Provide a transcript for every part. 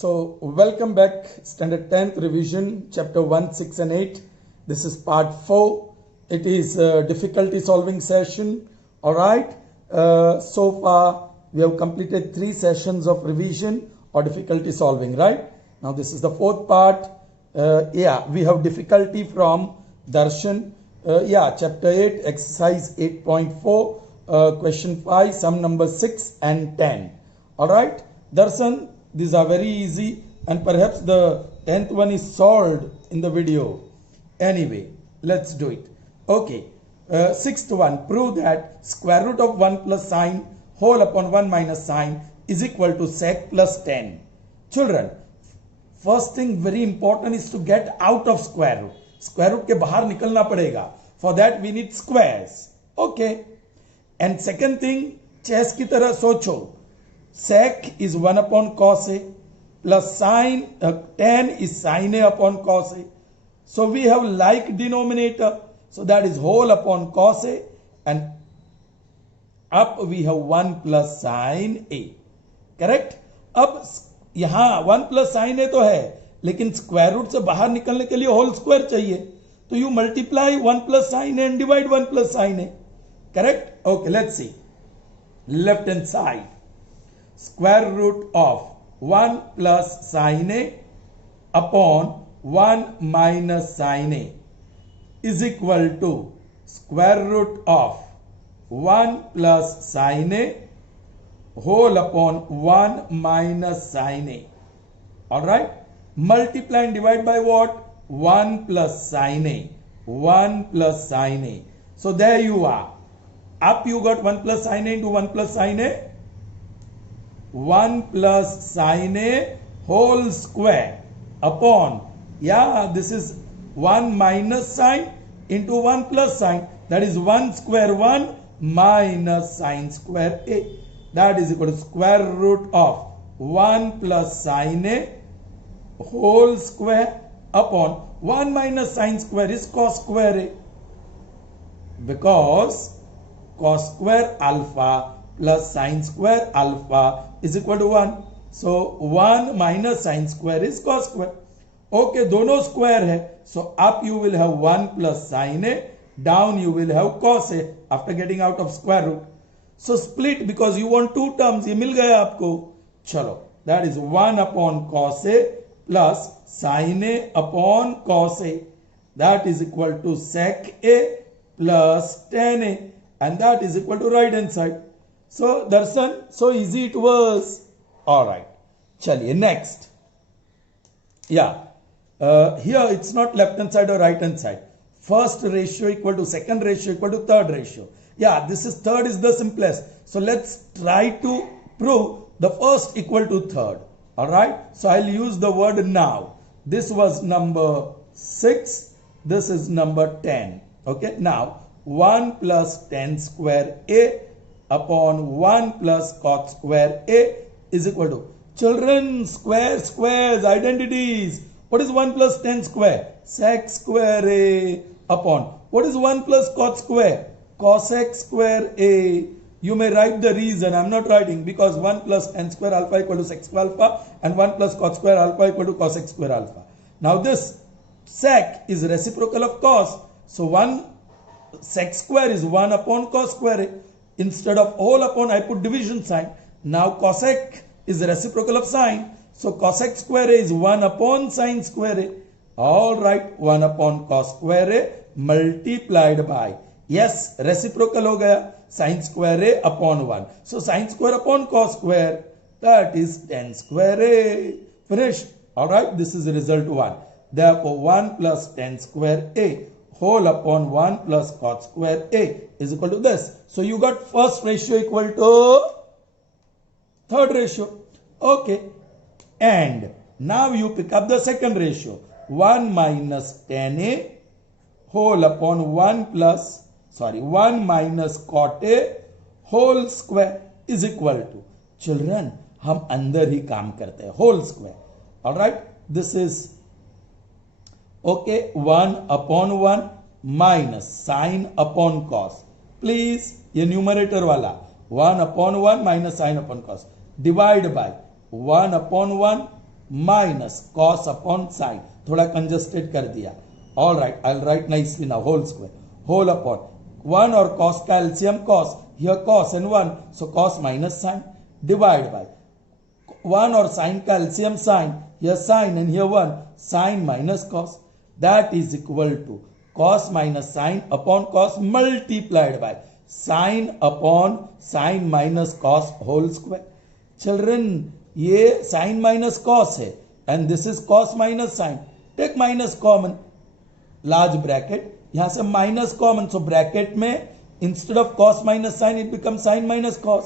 So, welcome back, Standard 10th Revision, Chapter 1, 6 and 8. This is Part 4. It is a difficulty solving session. Alright, so far we have completed 3 sessions of revision or difficulty solving, right? Now this is the 4th part. We have difficulty from Darshan. Chapter 8, exercise 8.4, question 5, sum number 6 and 10. Alright, Darshan, these are very easy and perhaps the 10th one is solved in the video. Anyway, let's do it. Okay, 6th one, prove that square root of 1 plus sine whole upon 1 minus sine is equal to sec plus 10. Children, first thing very important is to get out of square root. Square root के बाहर निकलना पड़ेगा. For that we need squares. Okay. And second thing, chess की तरह सोचो. Sec is 1 upon cos A plus sine, tan is sine A upon cos A. So we have like denominator. So that is whole upon cos A, and up we have 1 plus sine A. Correct? अब यहाँ 1 plus sine A तो है, लेकिन square root से बाहर निकलने के लिए होल स्क्वायर चाहिए. तो you multiply 1 plus sine A and divide 1 plus sine A. Correct? Okay, let's see. Left hand side. Square root of 1 plus sine A upon 1 minus sine A is equal to square root of 1 plus sine A whole upon 1 minus sine A. Alright? Multiply and divide by what? 1 plus sine A. 1 plus sine A. So there you are. Up you got 1 plus sine A into 1 plus sine A. 1 plus sine A whole square upon, this is 1 minus sine into 1 plus sine, that is 1 square 1 minus sine square A, that is equal to square root of 1 plus sine A whole square upon 1 minus sine square is cos square A, because cos square alpha plus sine square alpha is equal to 1. So 1 minus sine square is cos square. Okay, दोनों square है. So up you will have 1 plus sine A, down you will have cos A after getting out of square root. So split because you want two terms. ये मिल गया आपको. चलो, that is 1 upon cos A plus sine A upon cos A. That is equal to sec A plus tan A, and that is equal to right hand side. So Darshan, so easy it was. Alright. Chaliye, next. Here it's not left hand side or right hand side. First ratio equal to second ratio equal to third ratio. This is third is the simplest. So let's try to prove the first equal to third. Alright. So I'll use the word now. This was number 6. This is number 10. Okay. Now 1 plus tan square A upon 1 plus cot square A is equal to, children, squares, identities. What is 1 plus tan square? Sec square A upon, what is 1 plus cot square? Cosec square A. You may write the reason. I am not writing, because 1 plus tan square alpha equal to sec square alpha and 1 plus cot square alpha equal to cosec square alpha. Now this sec is reciprocal of cos. So 1 sec square is 1 upon cos square A. Instead of whole upon, I put division sign. Now cosec is reciprocal of sine. So cosec square A is 1 upon sine square A. Alright, 1 upon cos square A multiplied by, yes, reciprocal ho gaya, sine square A upon 1. So sine square upon cos square, that is tan square A. Finished. Alright, this is result 1. Therefore 1 plus tan square A whole upon 1 plus cot square A is equal to this. So you got first ratio equal to third ratio. Okay. And now you pick up the second ratio. 1 minus tan A whole upon 1 minus cot A whole square is equal to, children, हम अंदर ही काम करते हैं, whole square. Alright. This is okay, 1 upon 1 minus sine upon cos. Please, ये numerator वाला 1 upon 1 minus sine upon cos. Divide by 1 upon 1 minus cos upon sine, थोड़ा congested कर दिया, all right, I will write nicely now, whole square, whole upon 1 और cos का LCM cos, here cos and 1, so cos minus sin, divide by 1 और sin का LCM sin, here sin and here 1, sin minus cos, that is equal to cos minus sin upon cos multiplied by sin upon sin minus cos whole square. Children, ये sin minus cos है and this is cos minus sin, take minus common, large bracket, यहां से minus common, so bracket में instead of cos minus sine it become sine minus cos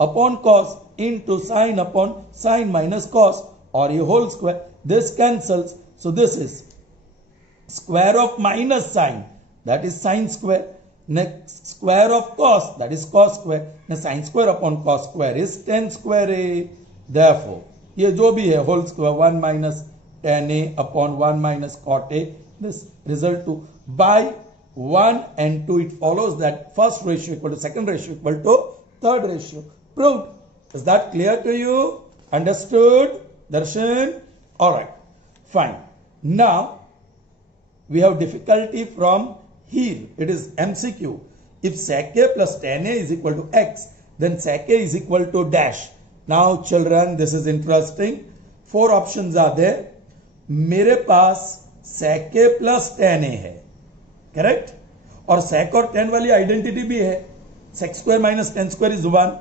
upon cos into sine upon sine minus cos, और ये whole square, this cancels, so this is square of minus sine, that is sine square, next square of cos, that is cos square, sine square upon cos square is tan square A, therefore ये जो भी है whole square 1 minus ten A upon 1 minus cot A, this result to by 1 and 2 it follows that first ratio equal to second ratio equal to third ratio, proved. Is that clear to you? Understood, Darshan? All right, fine. Now we have difficulty from here. It is MCQ. If sec a plus tan a is equal to x, then sec a is equal to dash. Now children, this is interesting. 4 options are there. मेरे पास sec a plus tan a है, correct, और sec और tan वाली identity भी है, sec square minus tan square is 1,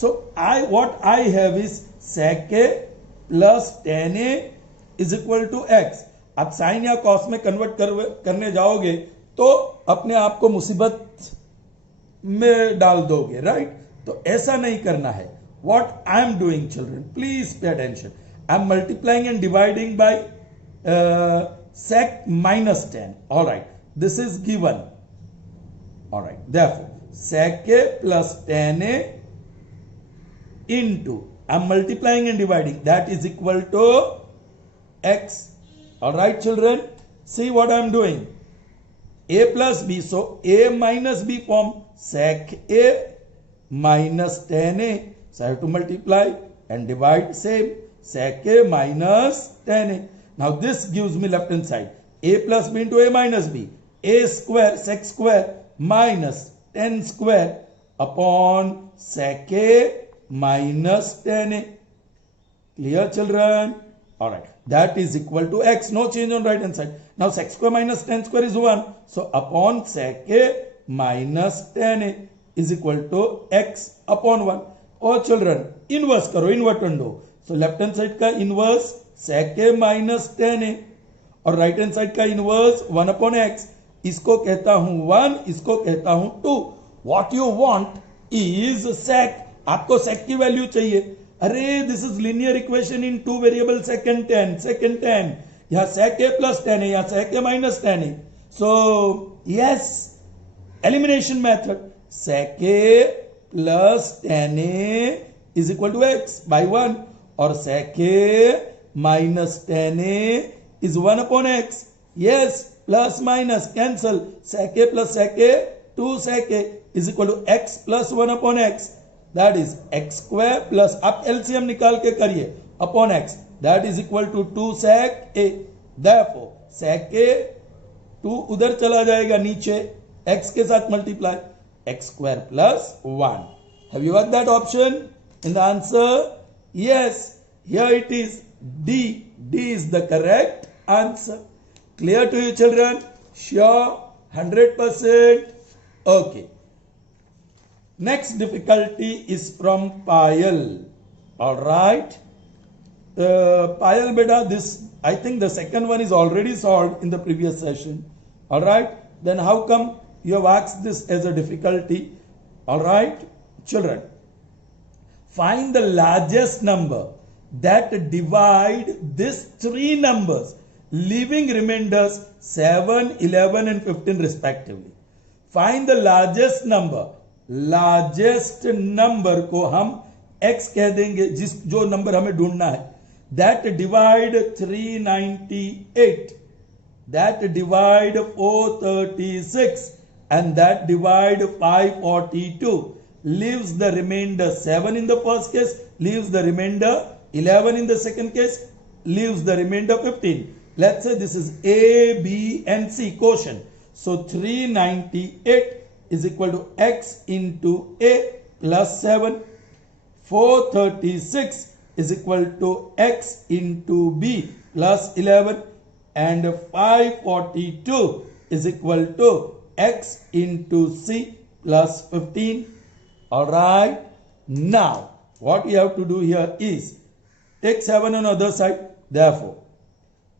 so I what I have is sec a plus tan a is equal to x. आप sine या cos में convert करने जाओगे तो अपने आप को मुसीबत में डाल दोगे, राइट? तो ऐसा नहीं करना है. What I am doing children, please pay attention, I am multiplying and dividing by sec minus tan. All right, this is given. All right, therefore sec a plus tan a into, I'm multiplying and dividing, that is equal to x. All right children, see what I'm doing, a plus b, so a minus b form sec a minus tan a, so I have to multiply and divide, same sec a minus tan a. Now this gives me left hand side, a plus b into a minus b, a square sec square minus tan square upon sec a minus tan a. Clear children? All right, that is equal to x, no change on right hand side. Now sec square minus tan square is 1, so upon sec a minus tan a is equal to x upon 1. Oh children, inverse करो, invertendo, so left hand side का inverse sec a minus tan a और right hand side का inverse 1 upon x. इसको कहता हूं 1, इसको कहता हूं 2. What you want is sec, आपको sec की वैल्यू चाहिए. अरे this is linear equation in 2 variable sec and tan, sec and tan, यहां sec a plus tan a, यहां sec a minus tan a. So yes, elimination method, sec a plus tan a is equal to x bye 1 और sec a minus tan a is 1 upon x. Yes, plus minus cancel, sec a plus sec a, 2 sec a is equal to x plus 1 upon x, that is x square plus, आप LCM निकाल के करिए, upon x, that is equal to 2 sec a. Therefore sec a 2 उधर चला जाएगा नीचे, x के साथ multiply, x square plus 1. Have you got that option in the answer? Yes, here it is. D is the correct answer. Clear to you children? Sure, 100%. Okay. Next difficulty is from Payal. All right. Payal beta, this I think the second one is already solved in the previous session. All right. Then how come you have asked this as a difficulty? All right, children. Find the largest number that divide these 3 numbers, leaving remainders 7, 11 and 15 respectively. Find the largest number. largest number को हम x कह देंगे, जिस जो number हमें ढूंढना है, that divide 398, that divide 436 and that divide 542, leaves the remainder 7 in the first case, leaves the remainder 11 in the second case. leaves the remainder 15. Let's say this is A, B and C quotient. So 398 is equal to x into A plus 7. 436 is equal to x into B plus 11. And 542 is equal to x into C plus 15. Alright. Now, what we have to do here is take 7 on the other side. Therefore,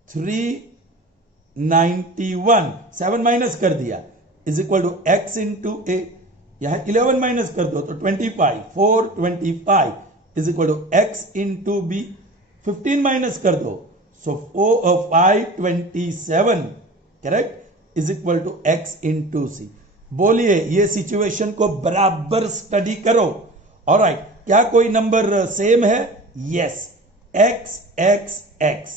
391 7 minus कर दिया is equal to x into A. यहाँ 11 minus कर दो तो 25 425 is equal to x into B. 15 minus कर दो so 527 correct is equal to x into C. बोलिए ये सिचुएशन को बराबर स्टडी करो. ऑलराइट, क्या कोई नंबर सेम है? Yes, x x x.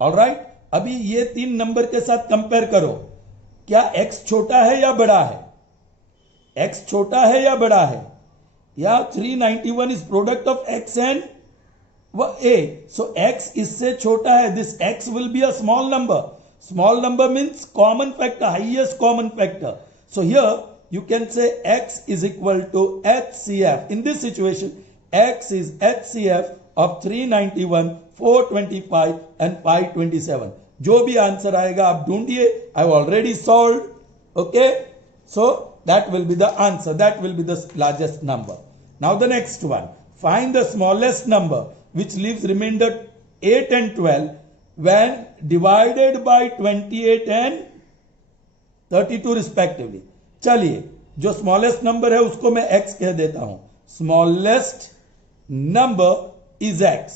Alright, अभी ये तीन नंबर के साथ कंपेयर करो. क्या x छोटा है या बड़ा है? x छोटा है या बड़ा है? या 391 is product of x and a. So x इससे छोटा है. This x will be a small number. Small number means common factor, highest common factor. So here you can say x is equal to HCF. In this situation, x is HCF of 391, 425 and 527. जो भी answer आएगा आप ढूंढिए. I've already solved. Okay. So that will be the answer. That will be the largest number. Now the next one. Find the smallest number which leaves remainder 8 and 12 when divided by 28 and 32 respectively. चलिए, जो smallest number है उसको मैं x कह देता हूं. Smallest number is x.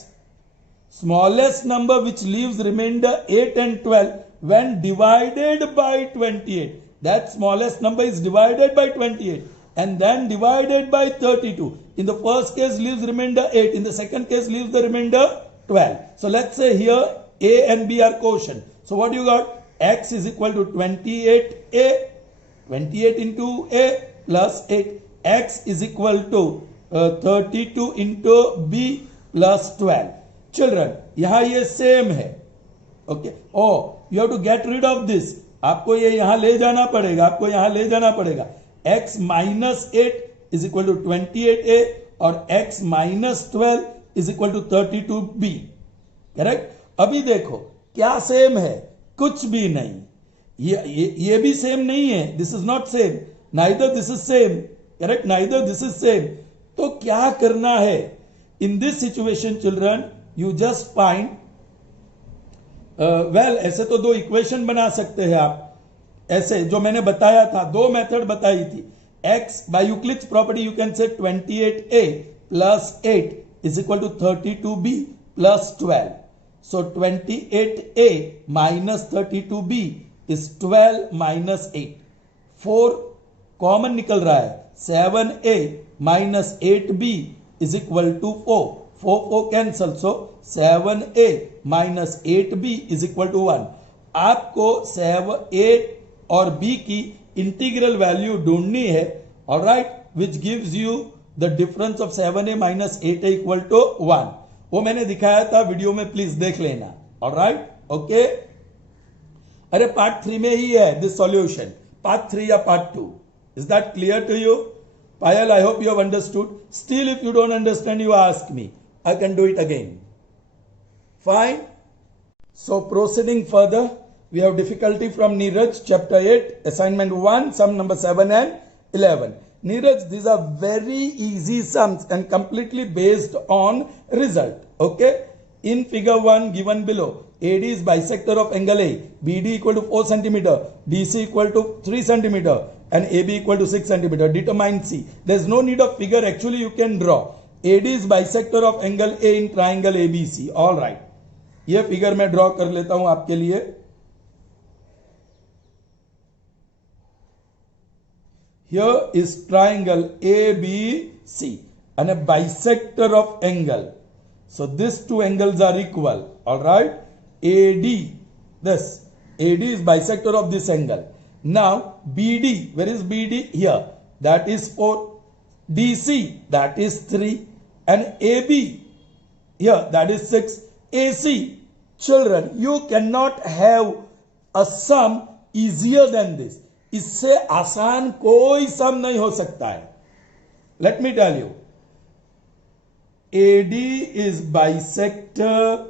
Smallest number which leaves remainder 8 and 12 when divided by 28. That smallest number is divided by 28 and then divided by 32. In the first case leaves remainder 8. In the second case leaves the remainder 12. So let's say here A and B are quotient. So what you got? X is equal to 28A. 28 into A plus 8. X is equal to 32 into B plus 12. Children, यहाँ ये same है. Okay. Oh, you have to get rid of this. आपको ये यहाँ ले जाना पड़ेगा. आपको यहाँ ले जाना पड़ेगा. X minus 8 is equal to 28A और X minus 12 is equal to 32B. Correct? अभी देखो क्या सेम है? कुछ भी नहीं. ये भी सेम नहीं है. This is not same. Neither this is same. Correct? Neither this is same. तो क्या करना है in this situation children? You just find well, ऐसे तो दो इक्वेशन बना सकते हैं आप. ऐसे जो मैंने बताया था, दो मेथड बताई थी. x by Euclid's property you can say 28a plus 8 is equal to 32b plus 12. So 28a minus 32b is 12 minus 8. 4 common निकल रहा है. 7a minus 8b is equal to 4. 4 cancel. So 7a minus 8b is equal to 1. आपको 7a और b की integral value ढूंढनी है. All right, which gives you the difference of 7a minus 8a equal to 1. वो मैंने दिखाया था वीडियो में, प्लीज देख लेना. Alright, okay. अरे पार्ट 3 में ही है दिस सॉल्यूशन. पार्ट 3 या part 2. Is that clear to you? Payal, I hope you have understood. Still if you don't understand you ask me, I can do it again. Fine. So proceeding further, we have difficulty from Neeraj, chapter 8, assignment 1, sum number 7 and 11. Neeraj, these are very easy sums and completely based on result. Okay? In figure 1 given below, AD is bisector of angle A, BD equal to 4 cm, DC equal to 3 cm and AB equal to 6 cm. Determine C. There is no need of figure, actually you can draw. AD is bisector of angle A in triangle ABC. All right. ये figure मैं draw कर लेता हूं आपके लिए. Here is triangle ABC and a bisector of angle. So these two angles are equal. All right. AD, this AD is bisector of this angle. Now BD, where is BD? Here. That is 4. DC, that is 3. And AB, here, that is 6. AC, Children, you cannot have a sum easier than this. इससे आसान कोई सम नहीं हो सकता है. Let me tell you. AD is bisector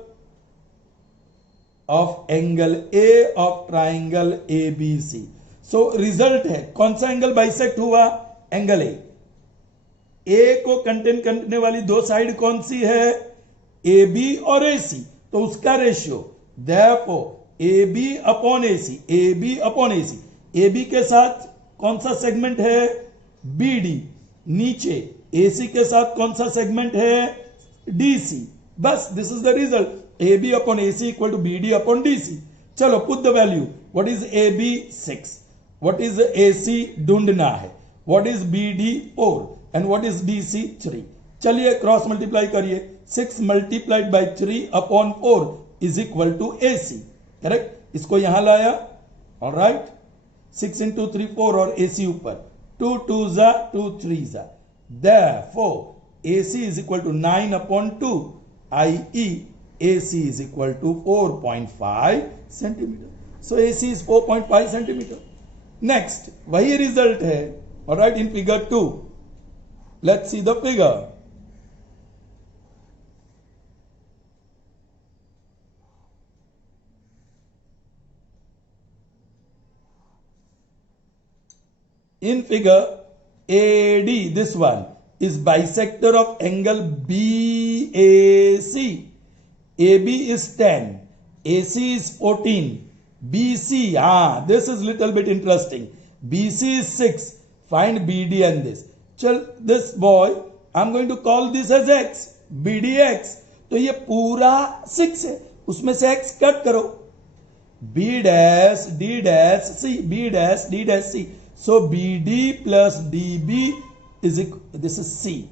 of angle A of triangle ABC. So result है, कौन सा एंगल बाइसेक्ट हुआ? Angle A. A को कंटेन करने वाली दो साइड कौन सी है? AB और AC. तो उसका ratio therefore AB upon AC, AB upon AC. AB के साथ कौन सा सेगमेंट है? BD. नीचे AC के साथ कौन सा सेगमेंट है? DC. बस this is the result. AB upon AC equal to BD upon DC. चलो put the value. What is AB? 6. What is AC? ढूंढना है. What is BD? 4. And what is DC? 3. चलिए क्रॉस मल्टीप्लाई करिए. 6 multiplied by 3 upon 4 is equal to AC. Correct. इसको यहां लाया. Alright. 6 into 3 4 और AC ऊपर. 2 2 जा 2 3 जा. Therefore AC is equal to 9 upon 2, i.e. AC is equal to 4.5 centimeter. So AC is 4.5 centimeter. Next, वही result है. Alright, in figure 2. Let's see the figure. In figure AD, this one is bisector of angle BAC. AB is 10, AC is 14, BC, this is little bit interesting. BC is 6, find BD and this. Chal, this boy, I'm going to call this as X, BDX. तो ये पूरा 6 है, उसमें से X cut करो. B dash, D dash, C, B dash, D dash, C. So BD plus DB is equal, this is C.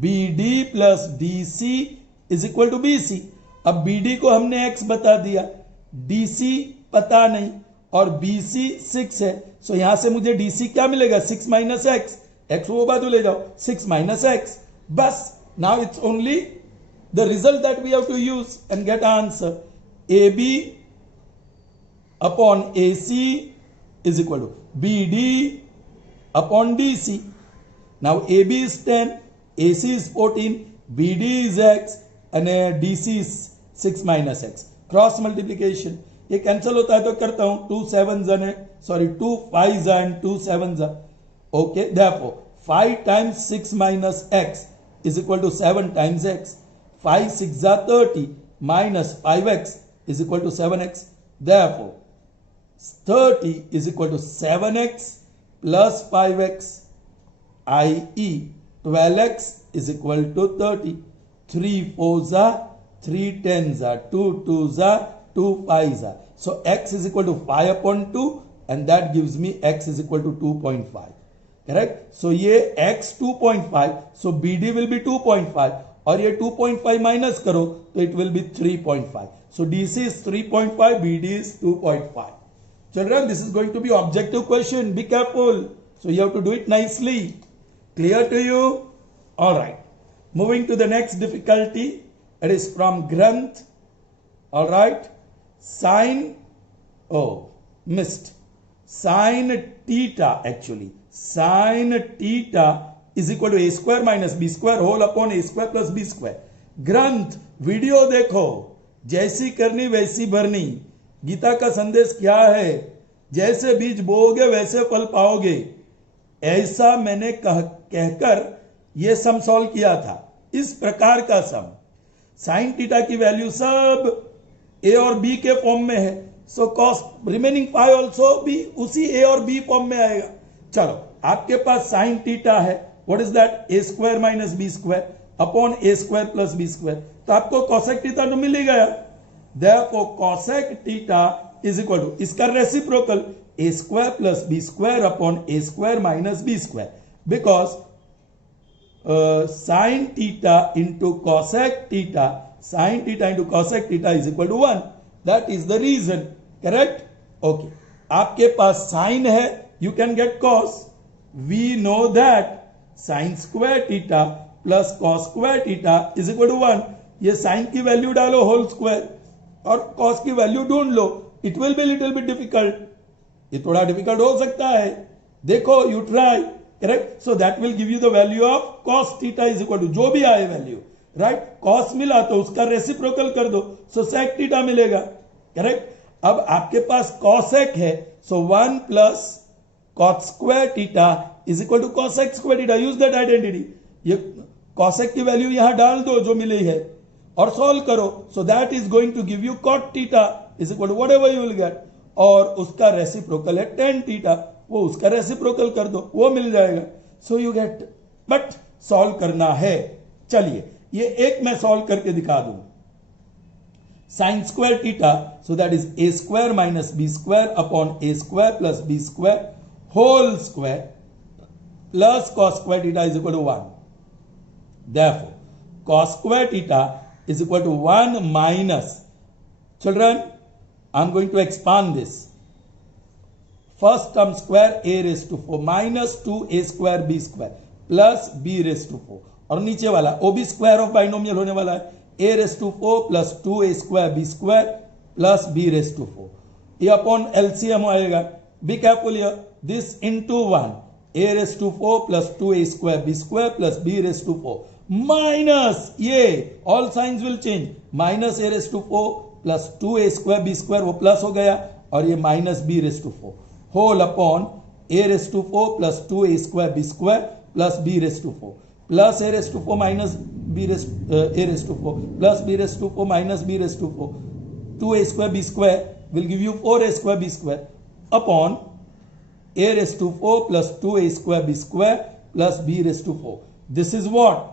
BD plus DC is equal to BC. अब BD को हमने X बता दिया, DC पता नहीं, और BC 6 है. सो यहां से मुझे DC क्या मिलेगा? 6 माइनस X. X वो बाजू ले जाओ, 6 माइनस X. बस. Now it's only the result that we have to use and get answer. AB upon AC is equal to BD upon DC. Now AB is 10, AC is 14, BD is X and DC is 6 minus X. Cross multiplication. ये cancel होता है तो करता हूं. 2 7s and 2 5s and 2 7s. Okay, therefore 5 times 6 minus X is equal to 7 times X. 5 6 are 30 minus 5X is equal to 7X. Therefore 30 is equal to 7x plus 5x, i.e. 12x is equal to 30. 3 4s are, 3 10s are, 2 2s are, 2 5s are. So x is equal to 5 upon 2 and that gives me x is equal to 2.5. Correct? So ये x 2.5. So BD will be 2.5 और ये 2.5 minus करो तो it will be 3.5. So DC is 3.5, BD is 2.5. Children, this is going to be objective question. Be careful. So you have to do it nicely. Clear to you? Alright. Moving to the next difficulty. It is from Granth. Alright. Sine. Oh, missed. Sine theta actually. Sine theta is equal to a square minus b square whole upon a square plus b square. Granth, video देखो. जैसी करनी वैसी भरनी. गीता का संदेश क्या है? जैसे बीज बोओगे वैसे फल पाओगे. ऐसा मैंने कहकर यह सम सॉल्व किया था. इस प्रकार का सम. साइन थीटा की वैल्यू सब ए और बी के फॉर्म में है. सो कॉस रिमेनिंग पाई ऑल्सो भी उसी ए और बी फॉर्म में आएगा. चलो, आपके पास साइन थीटा है. What is that? A square minus B square upon A square plus B square. तो आपको कॉसेक थीटा तो मिल ही गया. Therefore cosec theta is equal to इसका reciprocal a square plus b square upon a square minus b square, because sin theta into cosec theta, sin theta into cosec theta is equal to 1. That is the reason. Correct? Okay. आपके पास sin है, you can get cos. We know that sin square theta plus cos square theta is equal to 1. ये sin की value डालो whole square. और cos की value ढूंढ लो. It will be little bit difficult. ये थोड़ा डिफिकल्ट हो सकता है. देखो, you try. Correct. So that will give you the value of cos theta is equal to जो भी आए वैल्यू. राइट. कॉस मिला तो उसका रेसिप्रोकल कर दो, सो सेक थीटा मिलेगा. करेक्ट. अब आपके पास कॉसेक है, so 1 plus cos square theta is equal to cosec square theta. Use that identity. ये कॉसेक की वैल्यू यहां डाल दो जो मिली है और सॉल्व करो. So that is going to give you cot theta is equal to whatever you will get. और उसका रेसिप्रोकल है टेन थीटा, वो उसका रेसिप्रोकल कर दो, वो मिल जाएगा. So you get. But solve करना है. चलिए, ये एक मैं सॉल्व करके दिखा दूं. Sine square theta, so that is A square minus B square upon A square plus B square whole square plus cos square theta is equal to 1. Therefore, cos square theta is equal to 1 minus. Children, I'm going to expand this. First term square a raised to 4 minus 2a square b square plus b raised to 4. और नीचे वाला ob square of binomial होने वाला है a raised to 4 plus 2a square b square plus b raised to 4. ये upon LCM आएगा. Be careful here. This into 1. a raised to 4 plus 2a square b square plus b raised to 4 minus ये all signs will change. minus a raised to 4 plus 2a square b square वो plus हो गया और ये minus b raised to 4 whole upon a raised to 4 plus 2a square b square plus b raised to 4 plus a raised to 4 minus b raised a raised to 4 plus b raised to 4 minus b raised to 4. 2a square b square will give you 4a square b square upon a raised to 4 plus 2a square b square plus b raised to 4. This is what?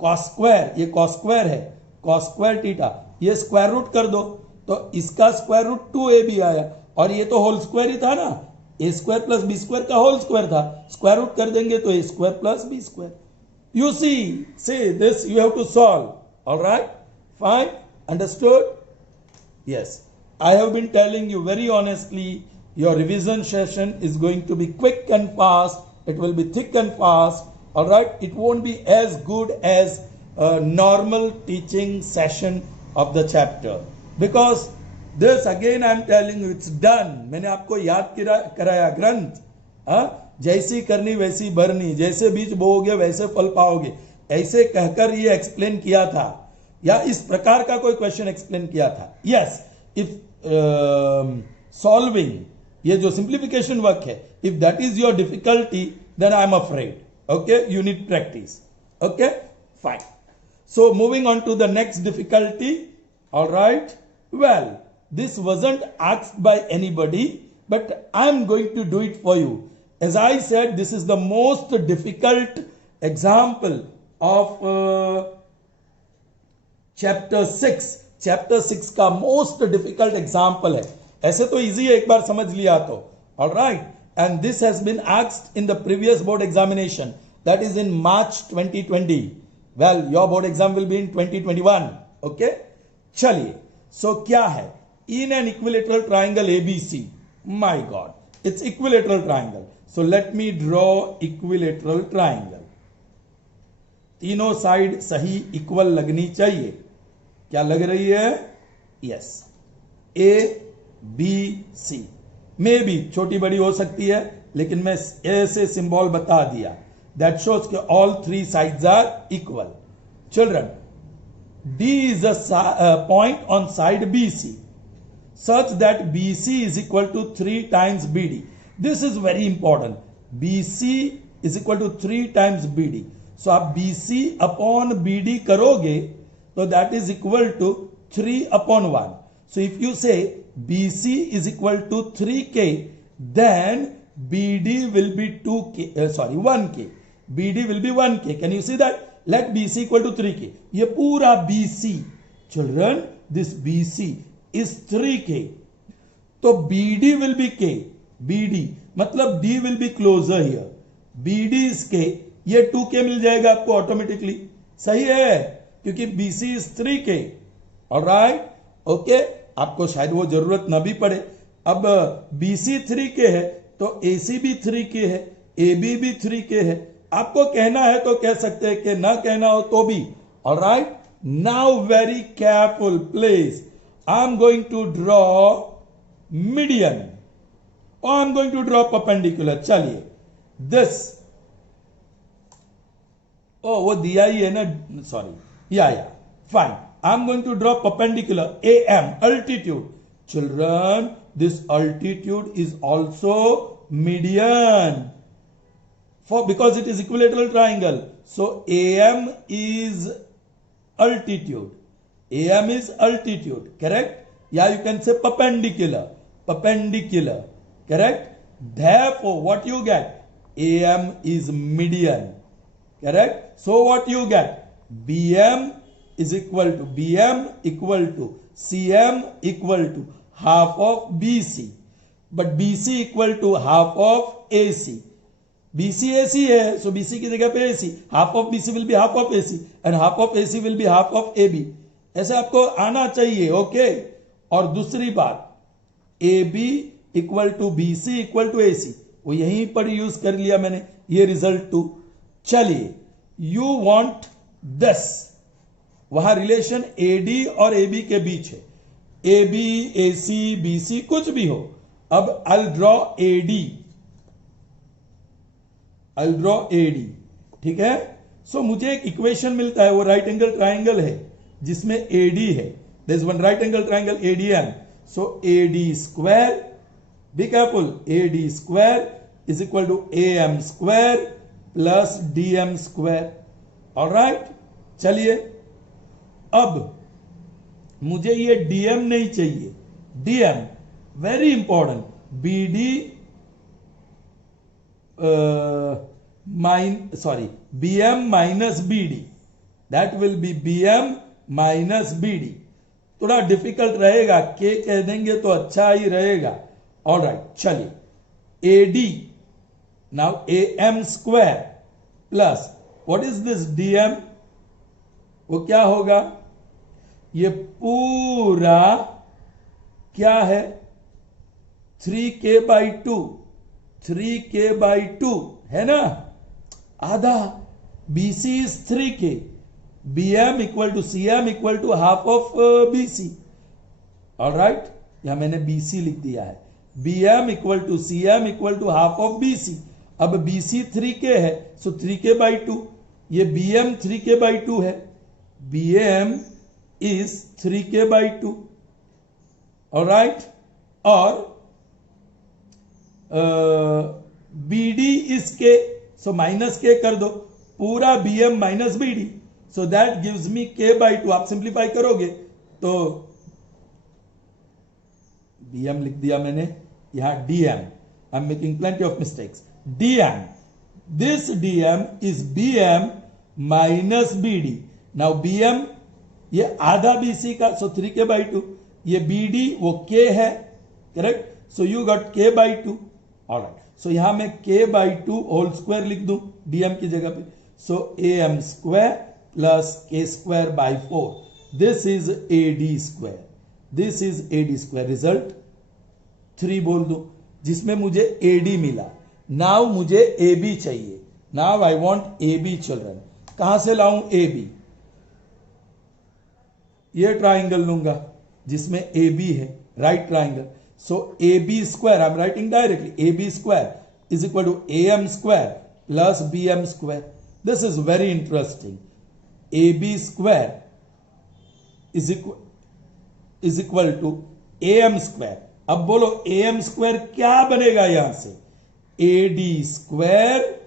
Cos square. ये cos square है. Cos square theta. ये square root कर दो तो इसका square root 2a भी आया और ये तो होल स्क्वायर ही था ना. a square plus b square का होल स्क्वायर था. स्क्वायर रूट कर देंगे तो a square plus b square. You see this you have to solve. All right? Fine? Understood? Yes. I have been telling you very honestly, your revision session is going to be quick and fast. It will be thick and fast. All right. It won't be as good as a normal teaching session of the chapter because this again I am telling you it's done. मैंने आपको याद कराया ग्रंथ. जैसी करनी वैसी भरनी, जैसे बीज बोओगे वैसे फल पाओगे, ऐसे कहकर ये एक्सप्लेन किया था या इस प्रकार का कोई क्वेश्चन एक्सप्लेन किया था. यस. इफ सॉल्विंग ये जो सिंप्लीफिकेशन वर्क है, if that is your difficulty then I am afraid. Okay, you need practice. Okay, fine. So moving on to the next difficulty. All right. Well, this wasn't asked by anybody, but I'm going to do it for you. As I said, this is the most difficult example of chapter 6. Chapter 6 का most difficult example है. ऐसे तो easy है एक बार समझ लिया तो. All right. And this has been asked in the previous board examination, that is in March 2020. Well, your board exam will be in 2021. Okay? चलिए. So क्या है? In an equilateral triangle ABC. My God. It's equilateral triangle. So let me draw equilateral triangle. तीनों side सही equal लगनी चाहिए. क्या लग रही है? Yes. A, B, C. मे भी छोटी बड़ी हो सकती है लेकिन मैं ऐसे सिंबल बता दिया. दैट शोज कि all three sides are equal. Children, D is a point on side BC such that BC is equal to 3 times BD. This is very important. BC is equal to 3 times BD. So आप BC upon BD करोगे तो that is equal to 3 upon 1. So if you say BC is equal to 3K, then BD will be 1K. BD will be 1K. Can you see that? Let BC equal to 3K. ये पूरा BC, children, this BC is 3K. तो BD will be K. BD मतलब D will be closer here. BD is K. ये 2K मिल जाएगा आपको automatically. सही है क्योंकि BC is 3K. Alright? Okay? आपको शायद वो जरूरत ना भी पड़े. अब BC 3K है तो AC भी 3K है, AB भी 3K है. आपको कहना है तो कह सकते हैं कि ना कहना हो तो भी. Alright. Now very careful please. I am going to draw median और I am going to draw perpendicular. चलिए दिस, ओ वो दिया ही है ना, सॉरी, या fine. I am going to draw perpendicular A M altitude. Children, this altitude is also median because it is equilateral triangle. So AM is altitude. AM is altitude, correct? Yeah, you can say perpendicular. Perpendicular, correct? Therefore, what you get? AM is median, correct? So what you get? BM is equal to CM equal to half of BC, but BC equal to half of AC. BC AC है, so BC की जगह पे AC. Half of BC will be half of AC and half of AC will be half of AB. ऐसे आपको आना चाहिए, okay? और दूसरी बात, AB equal to BC equal to AC, वो यहीं पर यूज कर लिया मैंने, ये रिजल्ट 2. चलिए, यू वांट दिस, वहां रिलेशन AD और AB के बीच है. AB, AC, BC कुछ भी हो. अब I'll draw AD, ठीक है? सो मुझे एक इक्वेशन मिलता है, वो राइट एंगल ट्राइंगल है जिसमें AD है. There is one right angle triangle ADM. So AD square, be careful, AD square is equal to AM square plus DM square. All right, चलिए अब मुझे ये DM नहीं चाहिए. DM very important, BD BM minus BD, that will be BM minus BD. थोड़ा difficult रहेगा, K कह देंगे तो अच्छा ही रहेगा. ऑलराइट, चलिए AD now AM square plus what is this DM, वो क्या होगा? ये पूरा क्या है? 3k/2, 3k/2 है ना, आधा. BC is 3k, BM equal to CM equal to half of BC. All right, यहां मैंने BC लिख दिया है. BM equal to CM equal to half of BC. अब BC 3k है, सो 3k/2. ये BM 3k/2 है. BM is 3k/2. ऑलराइट, और BD is K, so minus K कर दो. पूरा BM minus BD, so that gives me K/2. आप simplify करोगे तो BM लिख दिया मैंने, यहां DM. I am making plenty of mistakes. DM, this DM is BM minus BD. Now BM ये आधा BC का, सो 3k/2. ये BD वो K है, correct? So you got K/2. Alright, so यहां मैं K/2 होल स्क्वायर लिख दूं DM की जगह पे. सो AM square plus K²/4. This is AD square, this is AD square. Result 3 बोल दूं, जिसमें मुझे AD मिला. नाउ मुझे AB चाहिए. Now I want AB children. कहां से लाऊं AB? ये ट्राइंगल लूंगा जिसमें AB है, right triangle. So AB square, I am writing directly, AB square is equal to AM square plus BM square. This is very interesting. AB square is equal to AM square. अब बोलो AM square क्या बनेगा यहां से? AD square,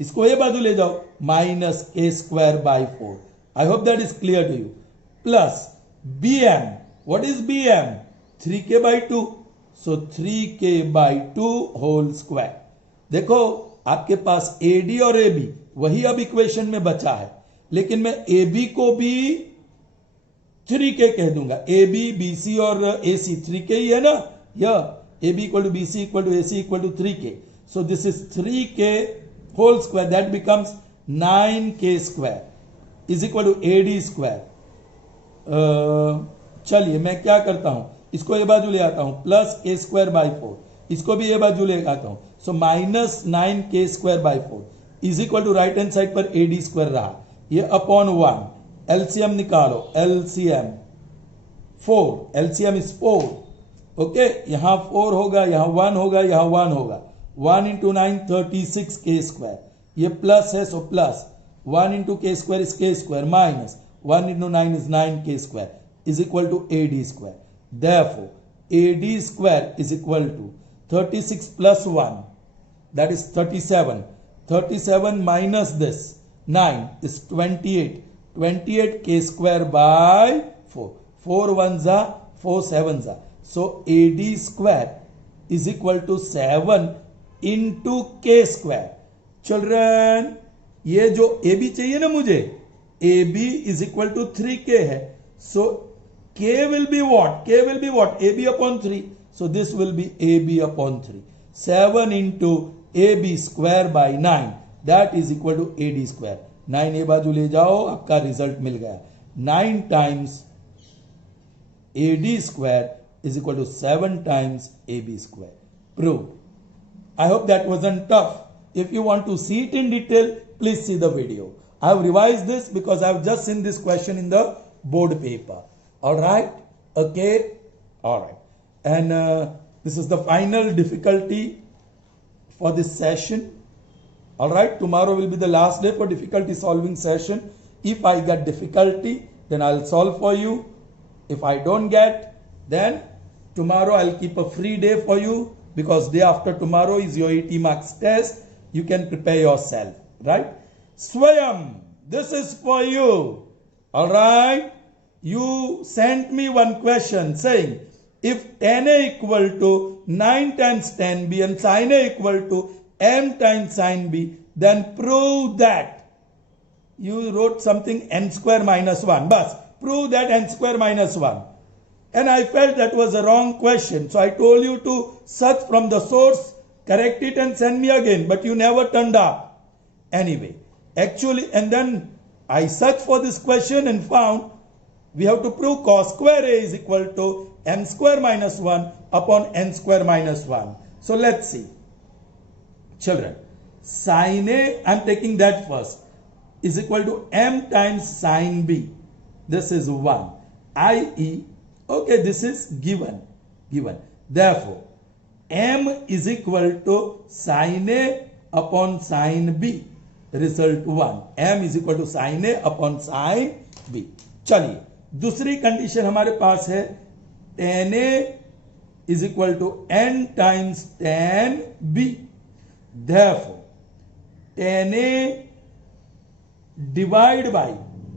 इसको ये बाजू ले जाओ, minus K²/4. I hope that is clear to you. Plus BM, what is BM? 3k/2, so 3k/2 whole square. देखो आपके पास AD और AB वही अब इक्वेशन में बचा है, लेकिन मैं AB को भी 3k कह दूंगा. AB, BC और AC 3k ही है ना, यह AB equal to BC equal to AC equal to 3k. So this is 3k whole square, that becomes 9k square is equal to AD square. चलिए मैं क्या करता हूं, इसको ये बाजू ले आता हूं, प्लस K²/4. इसको भी ये बाजू ले आता हूं, so minus 9K²/4 is equal to right hand side पर AD² रहा. ये अपॉन 1, LCM निकालो, LCM 4, LCM is 4. ओके, यहां 4 होगा, यहां 1 होगा, यहां 1 होगा. 1 into 9 36 k square. ये प्लस है, so plus 1 into k square is k square minus 1 into 9 is 9 k square is equal to AD square. Therefore, AD square is equal to 36 plus 1, that is 37. 37 minus this 9 is 28. 28 k square by 4. 4 ones are 4 sevens are. So AD square is equal to 7 into k square. Children, ये जो AB चाहिए ना मुझे, AB is equal to 3k है. So k will be what? K will be what? AB upon 3. So this will be AB upon 3. 7 into AB square by 9. That is equal to AD square. 9 ए बाजू ले जाओ, आपका result मिल गया. 9 times AD square is equal to 7 times AB square. Proved. I hope that wasn't tough. If you want to see it in detail, please see the video. I have revised this because I have just seen this question in the board paper. All right? Okay? All right. And this is the final difficulty for this session. All right? Tomorrow will be the last day for difficulty solving session. If I get difficulty, then I'll solve for you. If I don't get, then tomorrow I'll keep a free day for you, because day after tomorrow is your 80 marks test. You can prepare yourself, right? Swayam, this is for you. All right? You sent me one question saying, if tan A equal to 9 times tan B and sin A equal to m times sin B, then prove that. You wrote something n square minus 1. Bas, prove that n square minus 1. And I felt that was a wrong question. So I told you to search from the source, correct it and send me again. But you never turned up. Anyway, actually, and then I searched for this question and found we have to prove cos square A is equal to m square minus 1 upon n square minus 1. So let's see. Children, sin A, I'm taking that first, is equal to m times sin B. This is 1. I.e., okay, this is given. Therefore, m is equal to sin A upon sin B. Result 1. m is equal to sin A upon sin B. चलिए, दूसरी condition हमारे पास है tan A is equal to n times tan B. Therefore, tan A divide by,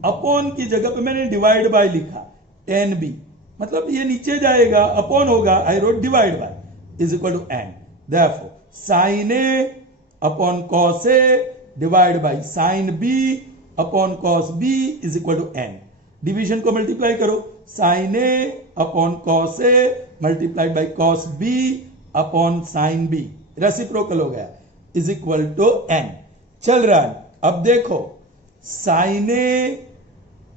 upon की जगह पे मैंने divide by लिखा, tan B, मतलब ये नीचे जाएगा, अपॉन होगा, I wrote divide by is equal to n. Therefore, sin A upon cos A divide by sin B upon cos B is equal to n. Division को मल्टीप्लाई करो, sin A upon cos A multiplied by cos B upon sin B, reciprocal हो गया, is equal to n. चल रहा है. अब देखो, sin A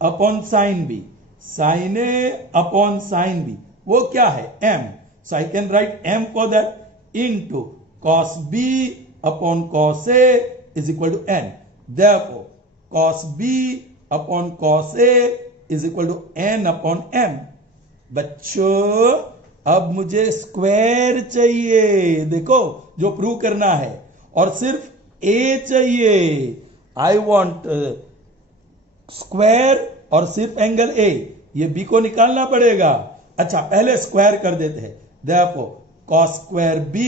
upon sin B, sin A upon sin B, वो क्या है? m. So I can write m for that into cos B upon cos A is equal to n. Therefore, cos B upon cos A is equal to n upon m. बच्चों, अब मुझे square चाहिए, देखो जो prove करना है, और सिर्फ a चाहिए. आई वॉन्ट स्क्वायर और सिर्फ एंगल a. ये b को निकालना पड़ेगा. अच्छा, पहले स्क्वायर कर देते हैं. Therefore, cos square b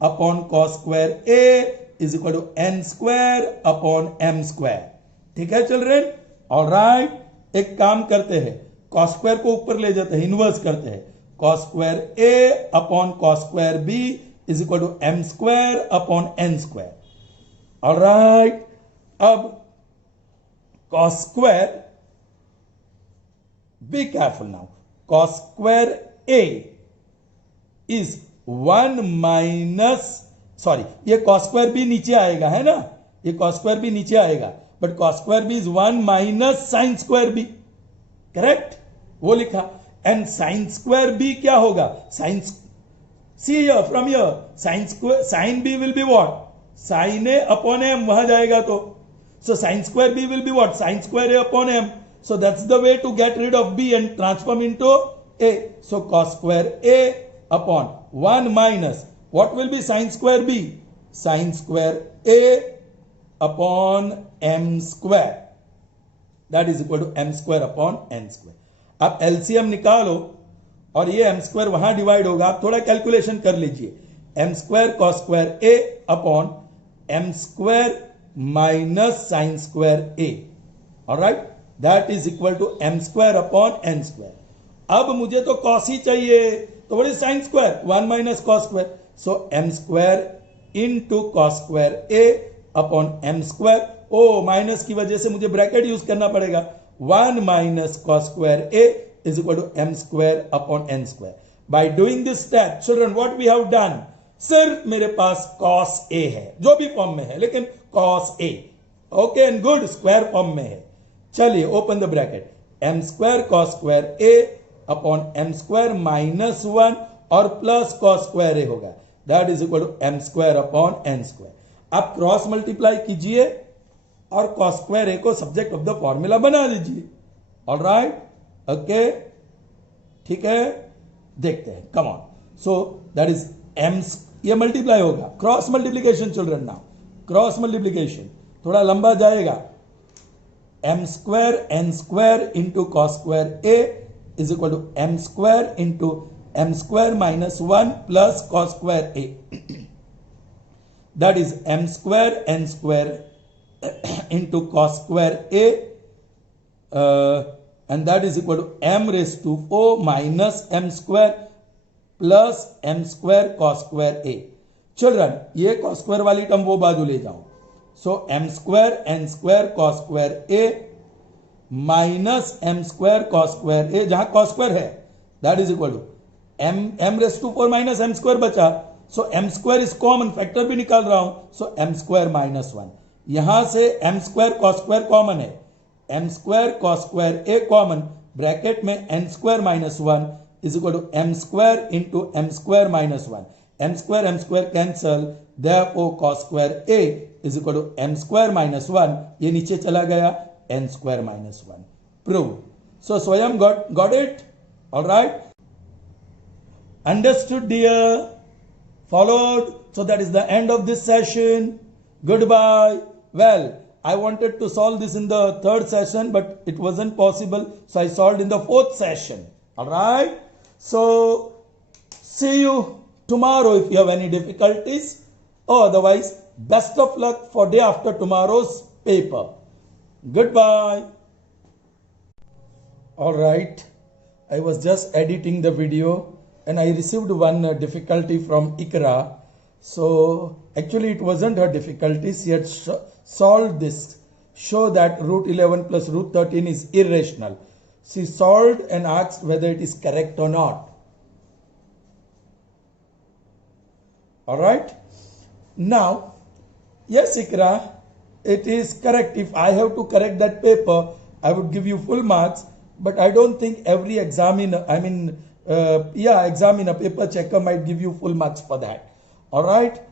upon cos square a is equal to n square upon m square. ठीक है चिल्ड्रन? ऑलराइट, एक काम करते हैं, cos square को ऊपर ले जाते हैं, इनवर्स करते हैं. cos square a upon cos square b is equal to m square upon n square. Alright, अब cos square, be careful now, cos square a is 1 minus, sorry, ये cos square b नीचे आएगा, है ना, ये cos square b नीचे आएगा, but cos square b is 1 minus sin square b, correct, वो लिखा. एंड sin square b क्या होगा? sin, see here from here, sin b will be what? sin a upon m, वहां जाएगा तो, so sin square b will be what? sin square a upon m. So that's the way to get rid of b and transform into a. So cos square a upon 1 minus what will be sin square b? Sin square a upon m square. That is equal to m square upon n square. अब LCM निकालो और ये m square वहां divide होगा. आप थोड़ा calculation कर लीजिए. m square cos square a upon m square minus sine square a. Alright, that is equal to m square upon n square. अब मुझे तो कॉस ही चाहिए, तो what is sine square? 1 minus cos square. So m square into cos square a upon m square. ओ minus की वजह से मुझे ब्रैकेट यूज करना पड़ेगा. 1 minus cos square a is equal to m square upon n square. By doing this step, children, what we have done? सिर्फ मेरे पास cos a है, जो भी फॉर्म में है, लेकिन cos a, okay and good, square form में है. चलिए open the bracket. m square cos square a upon m square minus 1 और प्लस cos स्क्वायर a होगा. That is equal to m square upon n square. आप cross multiply कीजिए और cos square a को subject of the formula बना लीजिए. Alright, okay, ठीक है, देखते हैं. Come on. So that is m, ये मल्टीप्लाई होगा. Cross multiplication children. Now cross multiplication थोड़ा लंबा जाएगा. m square n square into cos square a is equal to m square into m square minus 1 plus cos square a. That is m square n square into cos square a and that is equal to m raised to 4 minus m square plus m square cos square a. Children, ये cos square वाली term वो बाजू ले जाओ. So m square n square cos square a minus m square cos square a, जहां cos square है, that is equal to m raised to 4 minus m square बचा. So m square is common, factor भी निकाल रहा हूं. So m square minus 1. यहां से m square cos square common है. m square cos square a common, bracket में n square minus 1 is equal to m square into m square minus 1. m square cancel, therefore cos square a is equal to m square minus 1. ये नीचे चला गया, n square minus 1. Prove. So स्वयं got it. Alright, understood dear, followed. So that is the end of this session. Good bye. Well, I wanted to solve this in the third session, but it wasn't possible. So I solved in the fourth session. All right. So see you tomorrow if you have any difficulties. Otherwise, best of luck for day after tomorrow's paper. Goodbye. All right. I was just editing the video and I received one difficulty from Ikra. So actually it wasn't her difficulty. She had solved this. Show that root 11 plus root 13 is irrational. She solved and asked whether it is correct or not. Alright. Now, yes Ikra, it is correct. If I have to correct that paper, I would give you full marks. But I don't think every examiner, examiner, paper checker might give you full marks for that. Alright.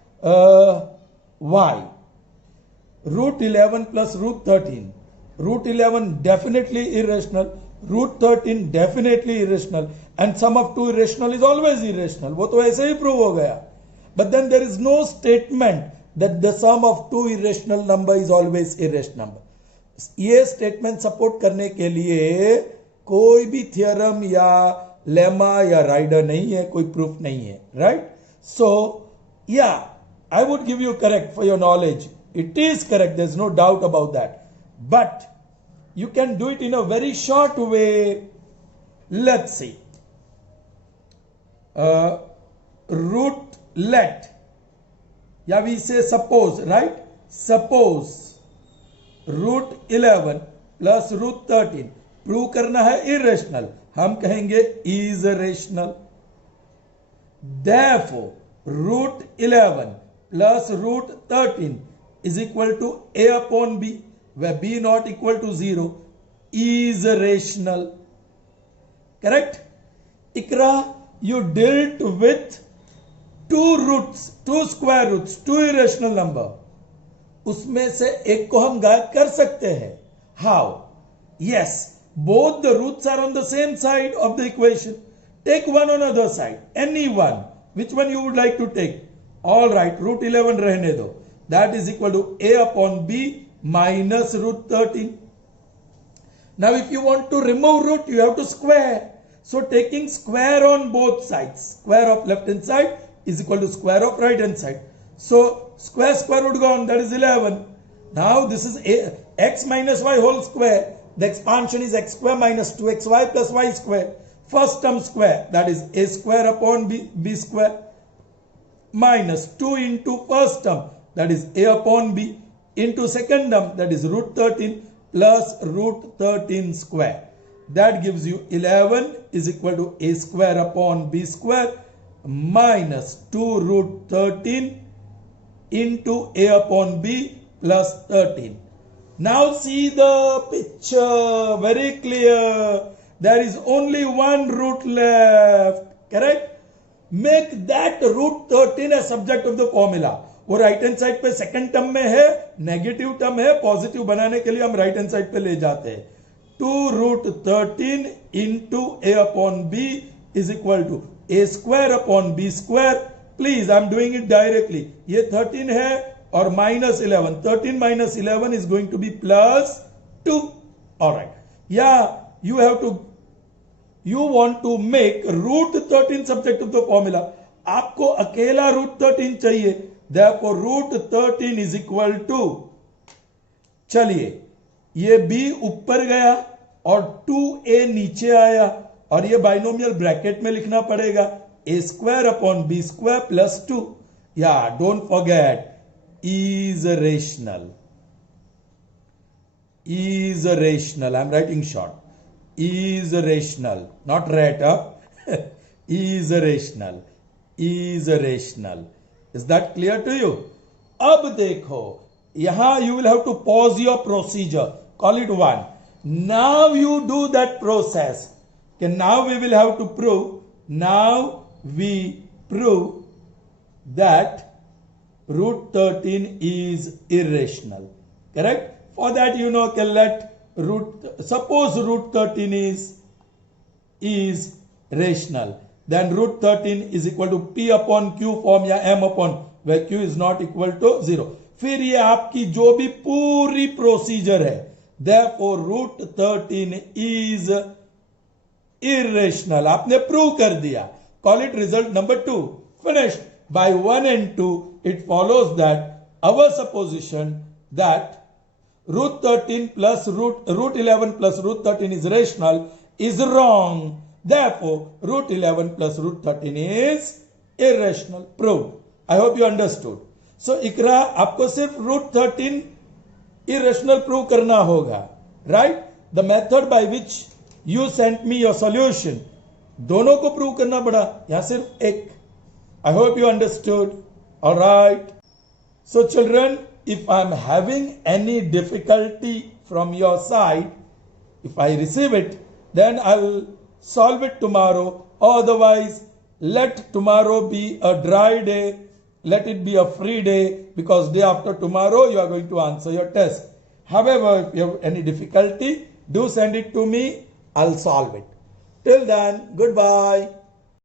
Why? Root 11 plus root 13. Root 11 definitely irrational. Root 13 definitely irrational. And sum of two irrational is always irrational. वो तो ऐसे ही prove हो गया. But then there is no statement that the sum of two irrational number is always irrational. ये statement support करने के लिए कोई भी theorem या lemma या rider नहीं है, कोई proof नहीं है. Right? So, yeah, I would give you correct for your knowledge. It is correct, there's no doubt about that. But you can do it in a very short way. Let's see. Root let. Yeah, we say suppose, right? Suppose root 11 plus root 13. Prove करना है irrational. हम कहेंगे is rational. Therefore, root 11 plus root 13 is equal to a upon b, where b not equal to 0, is rational. Correct? Ikra, you dealt with two roots, two square roots, two irrational number. उसमें से एक को हम गायब कर सकते हैं. How? Yes, both the roots are on the same side of the equation. Take one on other side, any one. Which one you would like to take? All right, root 11 रहने दो. That is equal to a upon b minus root 13. Now if you want to remove root, you have to square. So taking square on both sides, square of left hand side is equal to square of right hand side. So square would go on, that is 11. Now this is x minus y whole square. The expansion is x square minus 2xy plus y square. First term square, that is a square upon b square, minus 2 into first term, that is a upon b, into second term, that is root 13 plus root 13 square. That gives you 11 is equal to a square upon b square minus 2 root 13 into a upon b plus 13. Now see the picture, very clear. There is only one root left, correct? Make that root 13 as subject of the formula. वो right hand side पे second term में है, negative term है, positive बनाने के लिए हम right hand side पे ले जाते हैं. 2 root 13 into a upon b is equal to a square upon b square. Please, I am doing it directly. ये 13 है और minus 11. 13 minus 11 is going to be plus 2. All right. Yeah, you want to make root 13 subject of the formula. आपको अकेला root 13 चाहिए. Therefore, root 13 is equal to, चलिए ये b ऊपर गया और 2a नीचे आया और ये बाइनोमियल ब्रैकेट में लिखना पड़ेगा a square upon b square plus 2. Yeah, don't forget, is rational. Is rational. I'm writing short. Is rational, not right up. Is rational. Is rational. Is that clear to you? अब देखो, यहां you will have to pause your procedure. Call it 1. Now you do that process. Okay, now we will have to prove. Now we prove that root 13 is irrational. Correct? For that, you know, suppose root 13 is rational. Then root 13 is equal to p upon q form या m upon, where q is not equal to 0. फिर ये आपकी जो भी पूरी procedure है, therefore root 13 is irrational. आपने prove कर दिया. Call it result number 2. Finished. By 1 and 2, it follows that our supposition that root 13 plus root 11 plus root 13 is rational is wrong. Therefore, root 11 plus root 13 is irrational. Proved. I hope you understood. So, इकरा आपको सिर्फ root 13 irrational prove करना होगा. Right? The method by which you sent me your solution, दोनों को prove करना पड़ा. यहाँ सिर्फ एक. I hope you understood. All right. So, children, if I am having any difficulty from your side, if I receive it, then I'll solve it tomorrow. Otherwise, let tomorrow be a dry day. Let it be a free day, because day after tomorrow you are going to answer your test. However, if you have any difficulty, do send it to me. I'll solve it. Till then, goodbye.